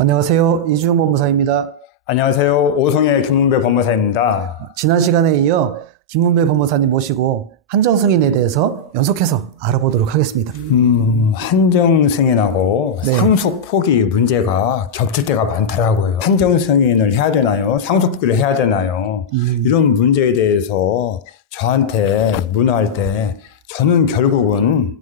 안녕하세요. 이주영 법무사입니다. 안녕하세요. 오송의 김문배 법무사입니다. 지난 시간에 이어 김문배 법무사님 모시고 한정승인에 대해서 연속해서 알아보도록 하겠습니다. 한정승인하고 네. 상속포기 문제가 겹칠 때가 많더라고요. 한정승인을 해야 되나요? 상속포기를 해야 되나요? 이런 문제에 대해서 저한테 문의할 때 저는 결국은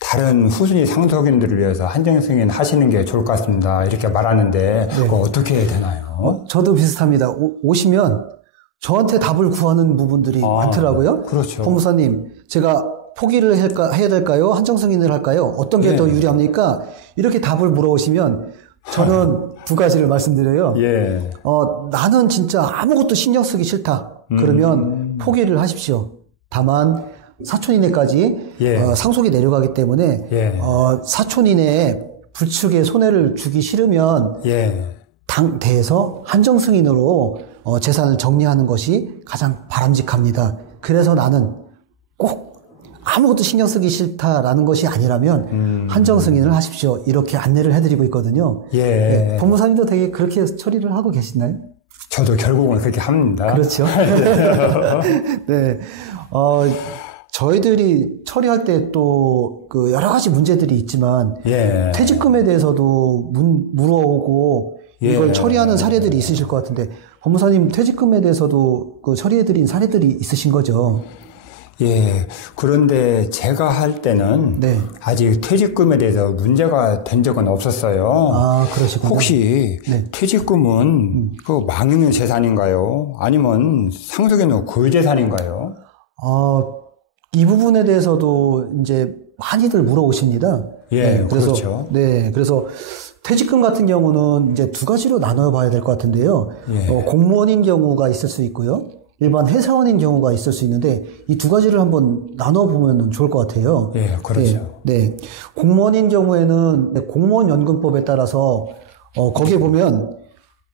다른 후순위 상속인들을 위해서 한정승인 하시는 게 좋을 것 같습니다. 이렇게 말하는데 네. 그거 어떻게 해야 되나요? 저도 비슷합니다. 오시면 저한테 답을 구하는 부분들이 많더라고요. 그렇죠. 법무사님, 제가 포기를 해야 될까요? 한정승인을 할까요? 어떤 게 더 유리합니까? 이렇게 답을 물어오시면 저는 두 가지를 말씀드려요. 예. 나는 진짜 아무것도 신경 쓰기 싫다. 그러면 포기를 하십시오. 다만 사촌 이내까지 상속이 내려가기 때문에 사촌 이내에 불측에 손해를 주기 싫으면 당대에서 한정승인으로 재산을 정리하는 것이 가장 바람직합니다. 그래서 나는 꼭 아무것도 신경 쓰기 싫다라는 것이 아니라면 한정승인을 하십시오. 이렇게 안내를 해드리고 있거든요. 네, 법무사님도 되게 그렇게 처리를 하고 계시나요? 저도 결국은 그렇게 합니다. 그렇죠. 네. 저희들이 처리할 때 또 그 여러 가지 문제들이 있지만 퇴직금에 대해서도 물어오고 이걸 처리하는 사례들이 있으실 것 같은데 법무사님 퇴직금에 대해서도 그 처리해드린 사례들이 있으신 거죠? 예. 그런데 제가 할 때는 아직 퇴직금에 대해서 문제가 된 적은 없었어요. 아, 그러시군요. 혹시 퇴직금은 그 망인의 재산인가요? 아니면 상속에 놓은 고유재산인가요? 이 부분에 대해서도 이제 많이들 물어오십니다. 그래서, 그렇죠. 그래서 퇴직금 같은 경우는 이제 두 가지로 나눠 봐야 될 것 같은데요. 공무원인 경우가 있을 수 있고요. 일반 회사원인 경우가 있을 수 있는데 이 두 가지를 한번 나눠 보면 좋을 것 같아요. 그렇죠. 공무원인 경우에는 공무원연금법에 따라서 거기에 보면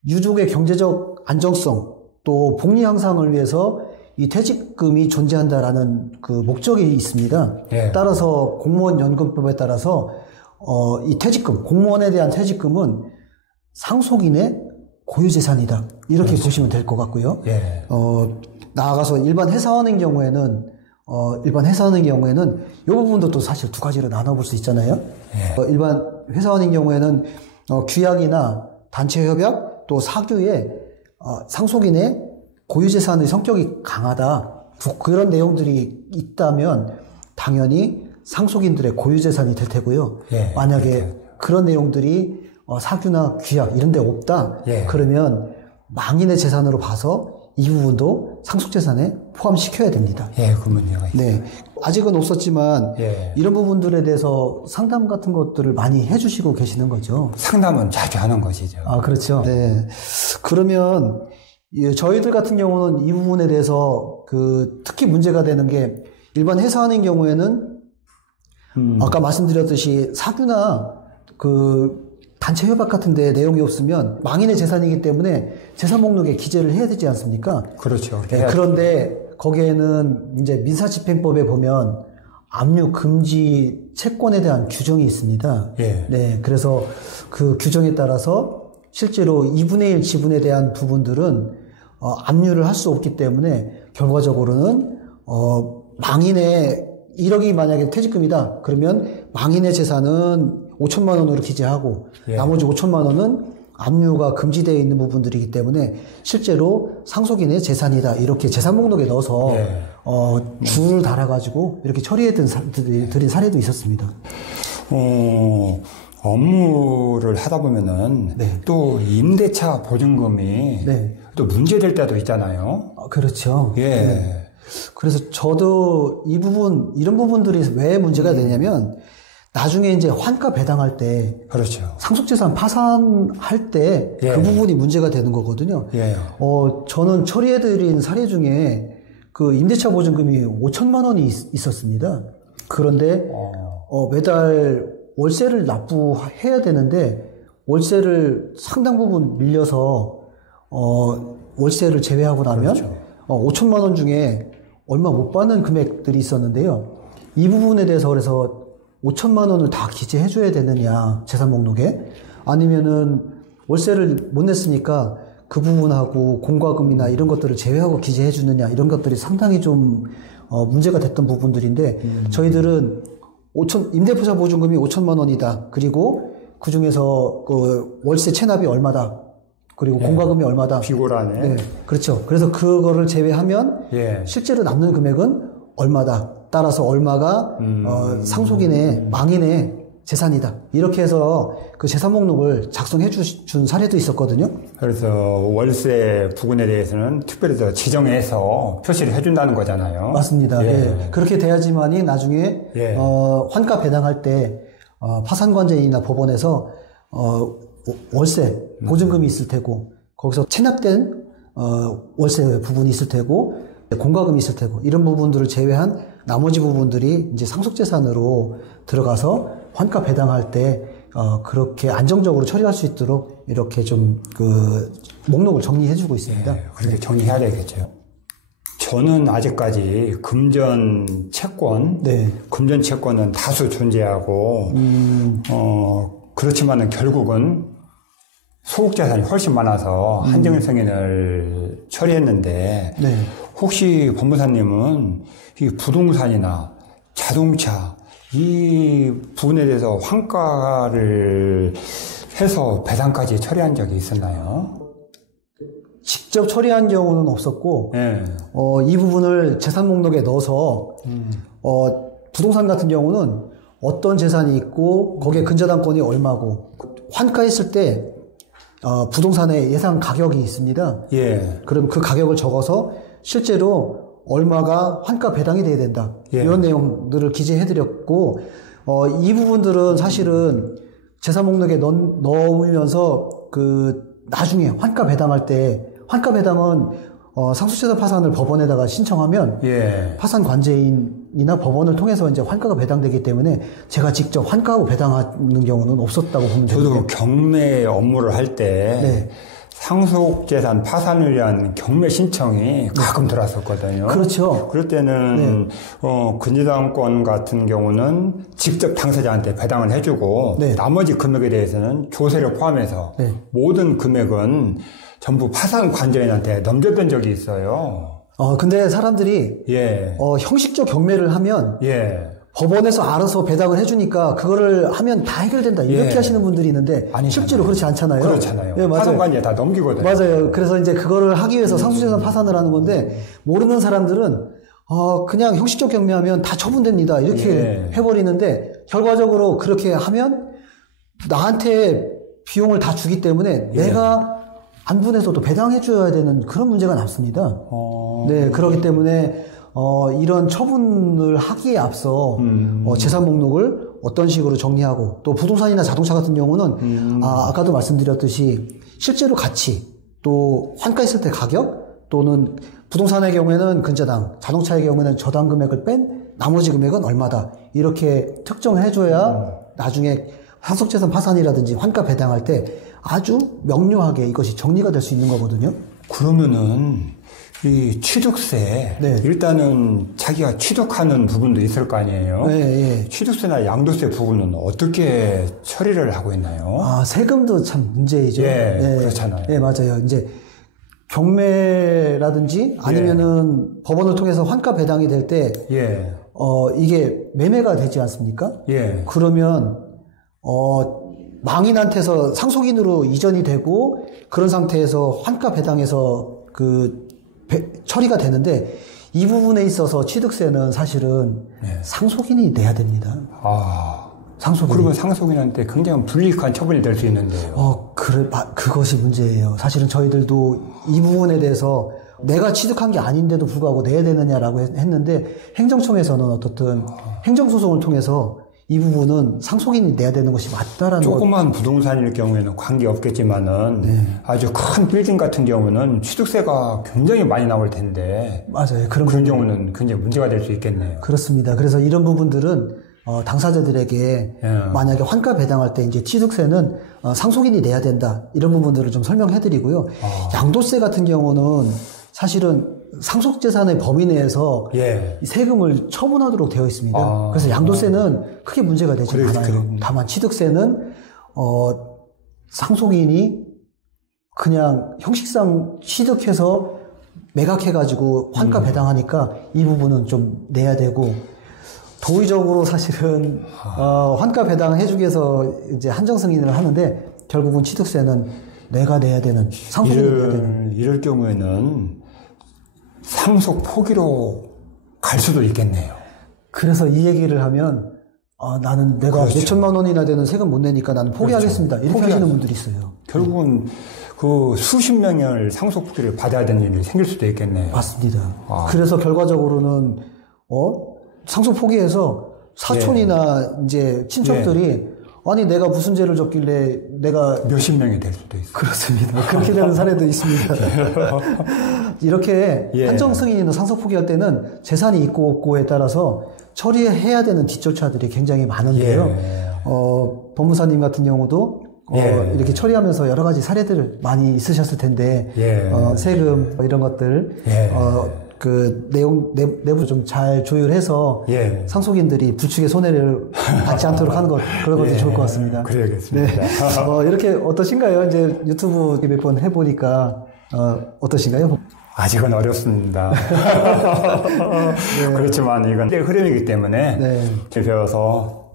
유족의 경제적 안정성 또 복리 향상을 위해서 이 퇴직금이 존재한다라는 그 목적이 있습니다. 따라서 공무원연금법에 따라서 이 퇴직금, 공무원에 대한 퇴직금은 상속인의 고유재산이다. 이렇게 보시면 될 것 같고요. 나아가서 일반 회사원인 경우에는 이 부분도 또 사실 두 가지로 나눠볼 수 있잖아요. 일반 회사원인 경우에는 규약이나 단체 협약 또 사규에 상속인의 고유재산의 성격이 강하다. 그런 내용들이 있다면 당연히 상속인들의 고유재산이 될 테고요. 만약에 그런 내용들이 사규나 규약 이런 데 없다. 그러면 망인의 재산으로 봐서 이 부분도 상속재산에 포함시켜야 됩니다. 그 문제가 있어요. 아직은 없었지만 이런 부분들에 대해서 상담 같은 것들을 많이 해주시고 계시는 거죠. 상담은 자주 하는 것이죠. 아, 그렇죠. 그러면 저희들 같은 경우는 이 부분에 대해서 특히 문제가 되는 게 일반 회사원인 경우에는 아까 말씀드렸듯이 사규나 단체 협약 같은 데 내용이 없으면 망인의 재산이기 때문에 재산 목록에 기재를 해야 되지 않습니까? 그렇죠. 그런데 거기에는 이제 민사집행법에 보면 압류 금지 채권에 대한 규정이 있습니다. 그래서 그 규정에 따라서 실제로 2분의 1 지분에 대한 부분들은 압류를 할 수 없기 때문에 결과적으로는 망인의 1억이 만약에 퇴직금이다. 그러면 망인의 재산은 5천만 원으로 기재하고 나머지 5천만 원은 압류가 금지되어 있는 부분들이기 때문에 실제로 상속인의 재산이다. 이렇게 재산 목록에 넣어서 줄을 달아가지고 이렇게 처리해 드린 사례도 있었습니다. 업무를 하다 보면은 또 임대차 보증금이 또 문제될 때도 있잖아요. 그렇죠. 그래서 저도 이런 부분들이 왜 문제가 되냐면 나중에 이제 환가 배당할 때 상속재산 파산할 때 그 부분이 문제가 되는 거거든요. 저는 처리해드린 사례 중에 그 임대차 보증금이 5천만 원이 있었습니다. 그런데 매달 월세를 납부해야 되는데 월세를 상당 부분 밀려서 월세를 제외하고 나면 5천만 원 중에 얼마 못 받는 금액들이 있었는데요. 이 부분에 대해서 그래서 5천만 원을 다 기재해줘야 되느냐 재산 목록에 아니면은 월세를 못 냈으니까 그 부분하고 공과금이나 이런 것들을 제외하고 기재해 주느냐 이런 것들이 상당히 좀 문제가 됐던 부분들인데 저희들은 임대부자 보증금이 5천만 원이다. 그리고 그 중에서 그 월세 체납이 얼마다. 그리고 공과금이 얼마다. 비고라네. 네, 그렇죠. 그래서 그거를 제외하면 실제로 남는 금액은 얼마다. 따라서 얼마가 상속인의 망인의 재산이다. 이렇게 해서 그 재산 목록을 작성해 준 사례도 있었거든요. 그래서 월세 부분에 대해서는 특별히 더 지정해서 표시를 해준다는 거잖아요. 맞습니다. 예. 그렇게 돼야지만이 나중에 환가 배당할 때 파산관제인이나 법원에서 월세 보증금이 있을 테고 거기서 체납된 월세 부분이 있을 테고 공과금이 있을 테고 이런 부분들을 제외한 나머지 부분들이 이제 상속재산으로 들어가서 환가 배당할 때 그렇게 안정적으로 처리할 수 있도록 이렇게 좀 그 목록을 정리해주고 있습니다. 그렇게 정리해야 되겠죠. 저는 아직까지 금전 채권, 금전 채권은 다수 존재하고 그렇지만은 결국은 소득 재산이 훨씬 많아서 한정일 승인을 처리했는데 혹시 법무사님은 이 부동산이나 자동차 이 부분에 대해서 환가를 해서 배당까지 처리한 적이 있었나요? 직접 처리한 경우는 없었고 이 부분을 재산 목록에 넣어서 부동산 같은 경우는 어떤 재산이 있고 거기에 근저당권이 얼마고 환가했을 때 부동산의 예상 가격이 있습니다. 그럼 그 가격을 적어서 실제로 얼마가 환가 배당이 돼야 된다. 이런 내용들을 기재해드렸고 이 부분들은 사실은 재산 목록에 넣으면서 그 나중에 환가 배당할 때 환가 배당은 상속재산 파산을 법원에다가 신청하면 파산 관제인이나 법원을 통해서 이제 환가가 배당되기 때문에 제가 직접 환가하고 배당하는 경우는 없었다고 보면 됩니다. 저도 경매 업무를 할 때 상속재산 파산을 위한 경매 신청이 가끔 들어왔었거든요. 그렇죠. 그럴 때는 근저당권 같은 경우는 직접 당사자한테 배당을 해주고 나머지 금액에 대해서는 조세를 포함해서 모든 금액은 전부 파산 관제인한테 넘겼던 적이 있어요. 근데 사람들이 형식적 경매를 하면 법원에서 알아서 배당을 해주니까 그거를 하면 다 해결된다 이렇게 하시는 분들이 있는데 실제로 그렇지 않잖아요. 그렇잖아요. 파산관리에 다 넘기거든요. 맞아요. 그래서 이제 그거를 하기 위해서 상속재산 파산을 하는 건데 모르는 사람들은 그냥 형식적 경매하면 다 처분됩니다 이렇게 해버리는데 결과적으로 그렇게 하면 나한테 비용을 다 주기 때문에 내가 안분해서도 배당해줘야 되는 그런 문제가 남습니다. 그렇기 때문에 이런 처분을 하기에 앞서 재산 목록을 어떤 식으로 정리하고 또 부동산이나 자동차 같은 경우는 아까도 말씀드렸듯이 실제로 가치 또 환가했을 때 가격 또는 부동산의 경우에는 근저당 자동차의 경우에는 저당 금액을 뺀 나머지 금액은 얼마다 이렇게 특정을 해줘야 나중에 상속재산 파산이라든지 환가 배당할 때 아주 명료하게 이것이 정리가 될 수 있는 거거든요. 그러면은 이 취득세 일단은 자기가 취득하는 부분도 있을 거 아니에요. 취득세나 양도세 부분은 어떻게 처리를 하고 있나요? 세금도 참 문제이죠. 그렇잖아요. 맞아요. 이제 경매라든지 아니면은 법원을 통해서 환가 배당이 될 때 이게 매매가 되지 않습니까? 그러면 망인한테서 상속인으로 이전이 되고 그런 상태에서 환가 배당해서 처리가 되는데 이 부분에 있어서 취득세는 사실은 상속인이 내야 됩니다. 상속인. 그러면 상속인한테 굉장히 불이익한 처분이 될 수 있는데요. 그것이 문제예요. 사실은 저희들도 이 부분에 대해서 내가 취득한 게 아닌데도 불구하고 내야 되느냐라고 했는데 행정청에서는 어떻든 행정소송을 통해서 이 부분은 상속인이 내야 되는 것이 맞다라는 조그만 부동산일 경우에는 관계없겠지만은 아주 큰 빌딩 같은 경우는 취득세가 굉장히 많이 나올 텐데 맞아요. 그런 경우는 굉장히 문제가 될 수 있겠네요. 그렇습니다. 그래서 이런 부분들은 당사자들에게 만약에 환가 배당할 때 이제 취득세는 상속인이 내야 된다 이런 부분들을 좀 설명해드리고요. 양도세 같은 경우는 사실은 상속재산의 범위 내에서 세금을 처분하도록 되어 있습니다. 그래서 양도세는 크게 문제가 되지 않아요. 다만 취득세는 상속인이 그냥 형식상 취득해서 매각해가지고 환가 배당하니까 이 부분은 좀 내야 되고, 도의적으로 사실은 환가 배당해주기 위해서 이제 한정 승인을 하는데 결국은 취득세는 내가 내야 되는, 상속인이 내야 되는. 이럴 경우에는 상속 포기로 갈 수도 있겠네요. 그래서 이 얘기를 하면 나는 내가 그렇죠. 몇천만 원이나 되는 세금 못 내니까 나는 포기하겠습니다. 그렇죠. 이렇게 하시는 분들이 있어요. 결국은 그 수십 명을 상속 포기를 받아야 되는 일이 생길 수도 있겠네요. 맞습니다. 그래서 결과적으로는 상속 포기해서 사촌이나 이제 친척들이 아니 내가 무슨 죄를 졌길래 내가 몇십 명이 될 수도 있어요. 그렇습니다. 그렇게 되는 사례도 있습니다. 이렇게 한정 승인이나 상속 포기할 때는 재산이 있고 없고에 따라서 처리해야 되는 뒷조차들이 굉장히 많은데요. 법무사님 같은 경우도 이렇게 처리하면서 여러 가지 사례들 많이 있으셨을 텐데 세금 이런 것들 그 내부 좀 잘 조율해서 상속인들이 불측의 손해를 받지 않도록 하는 것, 그런 것도 좋을 것 같습니다. 그래야겠습니다. 네. 이렇게 어떠신가요? 이제 유튜브 몇 번 해보니까 어떠신가요? 아직은 어렵습니다. 그렇지만 이건 흐름이기 때문에 배워서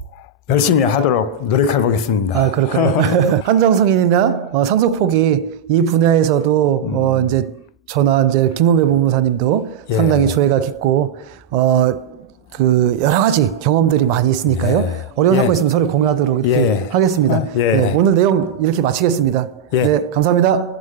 열심히 하도록 노력해 보겠습니다. 그럴까요? 한정 승인이나 상속 포기 이 분야에서도 이제 저나 이제 김은배 법무사님도 상당히 조예가 깊고 그 여러 가지 경험들이 많이 있으니까요. 어려운 사건 있으면 서로 공유하도록 이렇게 하겠습니다. 오늘 내용 이렇게 마치겠습니다. 네, 감사합니다.